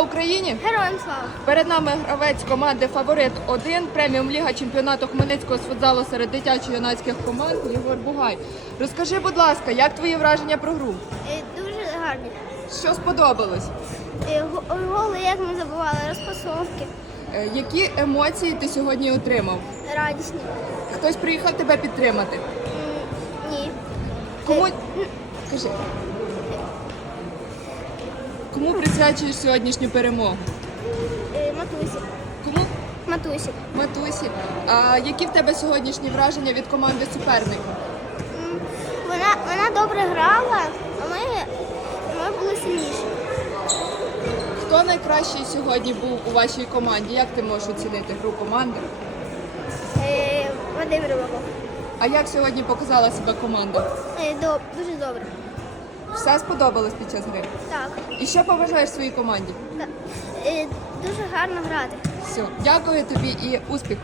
Україні Героям слава! перед нами гравець команди Фаворит 1 преміум ліга чемпіонату Хмельницького з футзалу серед дитячо-юнацьких команд Єгор Бугай. Розкажи, будь ласка, як твої враження про гру? Е, Дуже гарні. Що сподобалось? Е, Голи, як ми забували, розпасовки, Е, Які емоції ти сьогодні отримав? радісні. Хтось приїхав тебе підтримати? Ні. Кому кажи? Кому присвячуєш сьогоднішню перемогу? е, Матусі. Кому? Матусі. Матусі. А які в тебе сьогоднішні враження від команди суперника? Вона, вона добре грала, а ми, ми були сильніші. Хто найкращий сьогодні був у вашій команді? Як ти можеш оцінити гру команди? Е, Вадим Рибаков. А як сьогодні показала себе команда? Е, до- Дуже добре. Все сподобалось під час гри? Так. І що побажаєш своїй команді? Е, Дуже гарно грати. Все, дякую тобі і успіху.